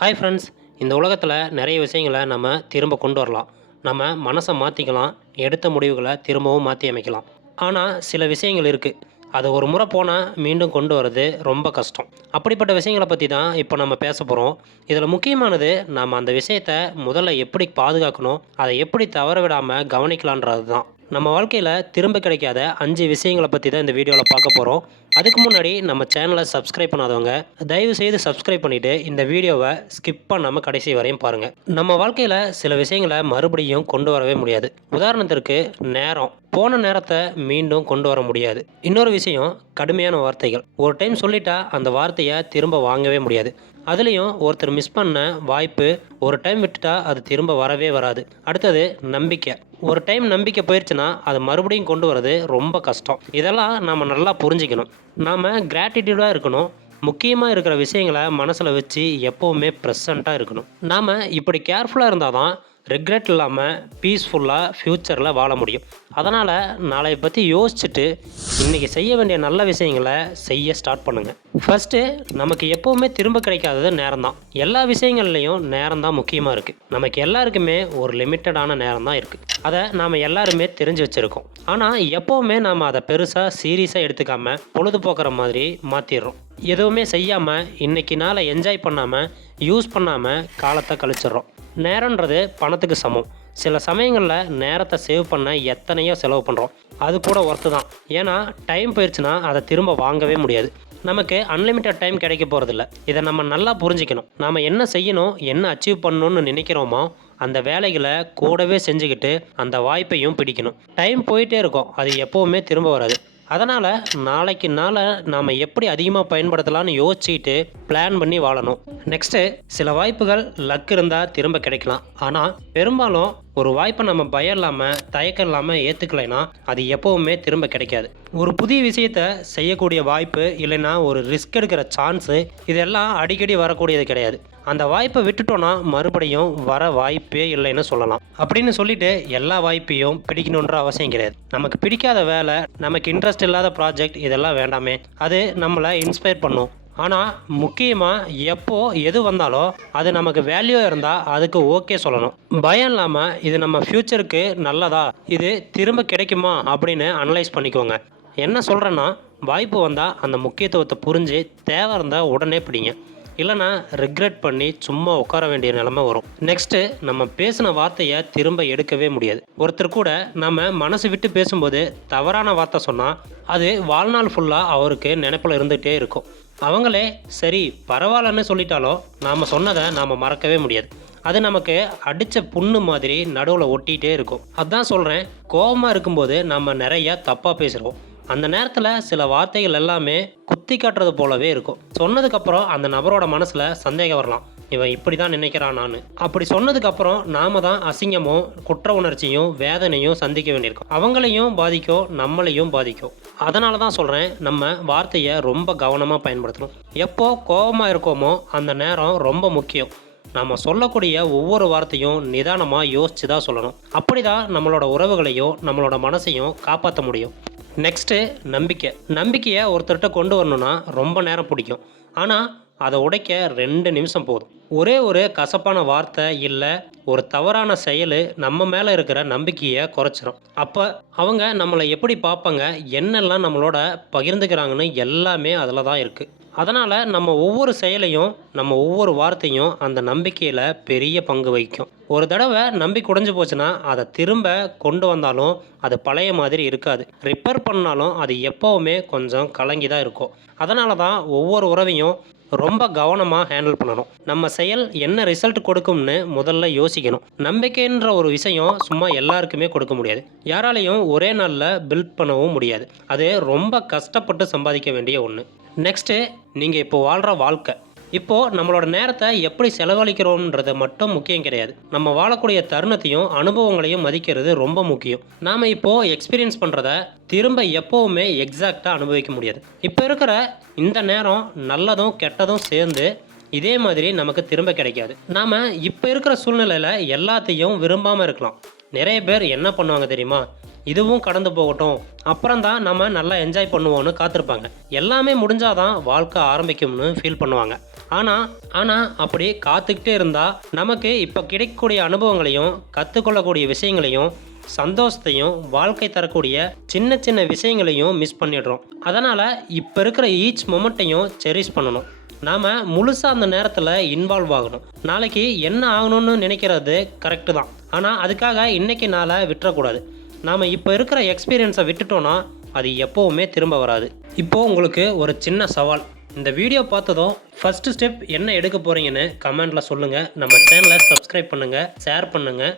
Hi friends. இந்த உலகத்தில் நிறைய விஷயங்களை நம்ம திரும்ப கொண்டு வரலாம். நம்ம மனசை மாற்றிக்கலாம், எடுத்த முடிவுகளை திரும்பவும் மாற்றி அமைக்கலாம். ஆனால் சில விஷயங்கள் இருக்குது, அது ஒரு முறை போனால் மீண்டும் கொண்டு வர்றது ரொம்ப கஷ்டம். அப்படிப்பட்ட விஷயங்களை பற்றி தான் இப்போ நம்ம பேச போகிறோம். இதில் முக்கியமானது நம்ம அந்த விஷயத்தை முதல்ல எப்படி பாதுகாக்கணும், அதை எப்படி தவற விடாமல் கவனிக்கலான்றது தான். நம்ம வாழ்க்கையில் திரும்ப கிடைக்காத 5 விஷயங்களை பற்றி தான் இந்த வீடியோவில் பார்க்க போகிறோம். அதுக்கு முன்னாடி நம்ம சேனலை சப்ஸ்கிரைப் பண்ணாதவங்க தயவு செய்து சப்ஸ்கிரைப் பண்ணிவிட்டு இந்த வீடியோவை ஸ்கிப் பண்ணாமல் கடைசி வரையும் பாருங்கள். நம்ம வாழ்க்கையில் சில விஷயங்களை மறுபடியும் கொண்டு வரவே முடியாது. உதாரணத்திற்கு நேரம். போன நேரத்தை மீண்டும் கொண்டு வர முடியாது. இன்னொரு விஷயம், கடுமையான வார்த்தைகள். ஒரு டைம் சொல்லிட்டா அந்த வார்த்தையை திரும்ப வாங்கவே முடியாது. அதுலேயும் ஒருத்தர் மிஸ் பண்ண வாய்ப்பு, ஒரு டைம் விட்டுட்டா அது திரும்ப வரவே வராது. அடுத்தது நம்பிக்கை. ஒரு டைம் நம்பிக்கை போயிடுச்சுன்னா அது மறுபடியும் கொண்டு வரது ரொம்ப கஷ்டம். இதெல்லாம் நாம் நல்லா புரிஞ்சிக்கணும். நாம் கிராட்டிடியூடாக இருக்கணும். முக்கியமாக இருக்கிற விஷயங்களை மனசில் வச்சு எப்போவுமே ப்ரெசண்ட்டாக இருக்கணும். நாம் இப்படி கேர்ஃபுல்லாக இருந்தால் தான் ரெக்ரெட் இல்லாமல் பீஸ்ஃபுல்லாக ஃப்யூச்சரில் வாழ முடியும். அதனால் நாளைய பற்றி யோசிச்சுட்டு இன்றைக்கி செய்ய வேண்டிய நல்ல விஷயங்களை செய்ய ஸ்டார்ட் பண்ணுங்கள். ஃபஸ்ட்டு, நமக்கு எப்போவுமே திரும்ப கிடைக்காதது நேரம் தான். எல்லா விஷயங்கள்லேயும் நேரம் தான் முக்கியமாக இருக்குது. நமக்கு எல்லாருக்குமே ஒரு லிமிட்டடான நேரம் தான் இருக்குது. அதை நாம் எல்லாருமே தெரிஞ்சு வச்சுருக்கோம். ஆனால் எப்போவுமே நாம் அதை பெருசாக சீரியஸாக எடுத்துக்காமல் பொழுதுபோக்குற மாதிரி மாற்றிடுறோம். எதுவுமே செய்யாமல் இன்றைக்கி நாளை என்ஜாய் பண்ணாமல் யூஸ் பண்ணாமல் காலத்தை கழிச்சிடுறோம். நேரன்றது பணத்துக்கு சமம். சில சமயங்களில் நேரத்தை சேவ் பண்ண எத்தனையோ செலவு பண்ணுறோம். அது கூட ஒர்த்து தான். ஏன்னா டைம் போயிடுச்சுன்னா அதை திரும்ப வாங்கவே முடியாது. நமக்கு அன்லிமிட்டட் டைம் கிடைக்க போகிறதில்ல. இதை நம்ம நல்லா புரிஞ்சிக்கணும். நாம் என்ன செய்யணும், என்ன அச்சீவ் பண்ணணும்னு நினைக்கிறோமோ அந்த வேலைகளை கூடவே செஞ்சுக்கிட்டு அந்த வாய்ப்பையும் பிடிக்கணும். டைம் போயிட்டே இருக்கும், அது எப்போவுமே திரும்ப வராது. அதனால் நாளைக்கு நாளை நாம் எப்படி அதிகமாக பயன்படுத்தலாம்னு யோசிச்சுட்டு பிளான் பண்ணி வாழணும். நெக்ஸ்ட்டு, சில வாய்ப்புகள் லக் இருந்தால் திரும்ப கிடைக்கலாம். ஆனால் பெரும்பாலும் ஒரு வாய்ப்பை நம்ம பயம் இல்லாமல் தயக்கம் இல்லாமல் ஏற்றுக்கலைன்னா அது எப்போவுமே திரும்ப கிடைக்காது. ஒரு புதிய விஷயத்தை செய்யக்கூடிய வாய்ப்பு, இல்லைன்னா ஒரு ரிஸ்க் எடுக்கிற சான்ஸு, இதெல்லாம் அடிக்கடி வரக்கூடியது கிடையாது. அந்த வாய்ப்பை விட்டுட்டோன்னா மறுபடியும் வர வாய்ப்பே இல்லைன்னு சொல்லலாம். அப்படின்னு சொல்லிட்டு எல்லா வாய்ப்பையும் பிடிக்கணுன்ற அவசியம் கிடையாது. நமக்கு பிடிக்காத வேலை, நமக்கு இன்ட்ரெஸ்ட் இல்லாத ப்ராஜெக்ட், இதெல்லாம் வேண்டாமே. அது நம்மளை இன்ஸ்பயர் பண்ணும். ஆனால் முக்கியமாக எப்போ எது வந்தாலும் அது நமக்கு வேல்யூ இருந்தால் அதுக்கு ஓகே சொல்லணும். பயம் இல்லாமல் இது நம்ம ஃப்யூச்சருக்கு நல்லதா, இது திரும்ப கிடைக்குமா அப்படின்னு அனலைஸ் பண்ணிக்கோங்க. என்ன சொல்கிறேன்னா, வாய்ப்பு வந்தால் அந்த முக்கியத்துவத்தை புரிஞ்சு தேவை இருந்தால் உடனே பிடிங்க. இல்லைனா ரிக்ரெட் பண்ணி சும்மா உட்கார வேண்டிய நிலைமை வரும். நெக்ஸ்ட்டு, நம்ம பேசின வார்த்தையை திரும்ப எடுக்கவே முடியாது. ஒருத்தர் கூட நம்ம மனசு விட்டு பேசும்போது தவறான வார்த்தை சொன்னால் அது வாழ்நாள் ஃபுல்லாக அவருக்கு நினைப்பில் இருந்துகிட்டே இருக்கும். அவங்களே சரி பரவாயில்லன்னு சொல்லிட்டாலும் நாம் சொன்னதை நாம் மறக்கவே முடியாது. அது நமக்கு அடித்த புண்ணு மாதிரி நடுவில் ஒட்டிகிட்டே இருக்கும். அதான் சொல்கிறேன், கோபமாக இருக்கும்போது நம்ம நிறையா தப்பாக பேசுகிறோம். அந்த நேரத்தில் சில வார்த்தைகள் எல்லாமே குத்தி காட்டுறது போலவே இருக்கும். சொன்னதுக்கப்புறம் அந்த நபரோட மனசில் சந்தேகம் வரலாம், இவன் இப்படி தான் நினைக்கிறான் நான். அப்படி சொன்னதுக்கப்புறம் நாம தான் அசிங்கமும் குற்ற உணர்ச்சியும் வேதனையும் சந்திக்க வேண்டியிருக்கும். அவங்களையும் பாதிக்கும், நம்மளையும் பாதிக்கும். அதனால தான் சொல்கிறேன், நம்ம வார்த்தையை ரொம்ப கவனமாக பயன்படுத்தணும். எப்போ கோபமாக இருக்கோமோ அந்த நேரம் ரொம்ப முக்கியம். நம்ம சொல்லக்கூடிய ஒவ்வொரு வார்த்தையும் நிதானமாக யோசித்து தான் சொல்லணும். அப்படி தான் நம்மளோட உறவுகளையும் நம்மளோட மனசையும் காப்பாற்ற முடியும். நெக்ஸ்ட்டு, நம்பிக்கையை ஒருத்தர்கிட்ட கொண்டு வரணுன்னா ரொம்ப நேரம் பிடிக்கும். ஆனால் அதை உடைக்க 2 நிமிஷம் போதும். ஒரே ஒரு கசப்பான வார்த்தை இல்லை ஒரு தவறான செயல் நம்ம மேலே இருக்கிற நம்பிக்கையை குறைச்சிரும். அப்போ அவங்க நம்மளை எப்படி பார்ப்பாங்க, என்னெல்லாம் நம்மளோட பகிர்ந்துக்கிறாங்கன்னு எல்லாமே அதில் தான் இருக்குது. அதனால் நம்ம ஒவ்வொரு செயலையும், நம்ம ஒவ்வொரு வார்த்தையும் அந்த நம்பிக்கையில் பெரிய பங்கு வகிக்கும். ஒரு தடவை நம்பிக்கை உடைஞ்சு போச்சுன்னா அதை திரும்ப கொண்டு வந்தாலும் அது பழைய மாதிரி இருக்காது. ரிப்பேர் பண்ணாலும் அது எப்போவுமே கொஞ்சம் கலங்கி தான் இருக்கும். அதனால தான் ஒவ்வொரு உறவையும் ரொம்ப கவனமாக ஹேண்டில் பண்ணணும். நம்ம செயல் என்ன ரிசல்ட் கொடுக்கும்னு முதல்ல யோசிக்கணும். நம்பிக்கைன்ற ஒரு விஷயம் சும்மா எல்லாருக்குமே கொடுக்க முடியாது. யாராலையும் ஒரே நாளில் பில்ட் பண்ணவும் முடியாது. அது ரொம்ப கஷ்டப்பட்டு சம்பாதிக்க வேண்டிய ஒன்று. நெக்ஸ்ட்டு, நீங்கள் இப்போ வாழ்கிற வாழ்க்கை, இப்போது நம்மளோட நேரத்தை எப்படி செலவழிக்கிறோன்றது மட்டும் முக்கியம் கிடையாது. நம்ம வாழக்கூடிய தருணத்தையும் அனுபவங்களையும் மதிக்கிறது ரொம்ப முக்கியம். நாம் இப்போது எக்ஸ்பீரியன்ஸ் பண்ணுறத திரும்ப எப்போவுமே எக்ஸாக்டாக அனுபவிக்க முடியாது. இப்போ இருக்கிற இந்த நேரம் நல்லதும் கெட்டதும் சேர்ந்து இதே மாதிரி நமக்கு திரும்ப கிடைக்காது. நாம் இப்போ இருக்கிற சூழ்நிலையில் எல்லாத்தையும் விரும்பாமல் இருக்கலாம். நிறைய பேர் என்ன பண்ணுவாங்க தெரியுமா, இதுவும் கடந்து போகட்டும், அப்புறம் தான் நம்ம நல்லா என்ஜாய் பண்ணுவோன்னு காத்திருப்பாங்க. எல்லாமே முடிஞ்சாதான் வாழ்க்கை ஆரம்பிக்கும்னு ஃபீல் பண்ணுவாங்க. ஆனால் அப்படி காத்துக்கிட்டே இருந்தால் நமக்கு இப்போ கிடைக்கக்கூடிய அனுபவங்களையும் கற்றுக்கொள்ளக்கூடிய விஷயங்களையும் சந்தோஷத்தையும் வாழ்க்கை தரக்கூடிய சின்ன சின்ன விஷயங்களையும் மிஸ் பண்ணிடுறோம். அதனால் இப்போ இருக்கிற ஈச் மொமெண்ட்டையும் செரிஷ் பண்ணணும். நாம் முழுசாக அந்த நேரத்தில் இன்வால்வ் ஆகணும். நாளைக்கு என்ன ஆகணும்னு நினைக்கிறது கரெக்டு தான், ஆனால் அதுக்காக இன்றைக்கி நாளை விட்டுறக்கூடாது. நாம் இப்போ இருக்கிற எக்ஸ்பீரியன்ஸை விட்டுட்டோன்னா அது எப்போவுமே திரும்ப வராது. இப்போது உங்களுக்கு ஒரு சின்ன சவால். இந்த வீடியோ பார்த்ததும் ஃபஸ்ட்டு ஸ்டெப் என்ன எடுக்க போகிறீங்கன்னு கமெண்டில் சொல்லுங்கள். நம்ம சேனலை சப்ஸ்கிரைப் பண்ணுங்கள், ஷேர் பண்ணுங்கள்.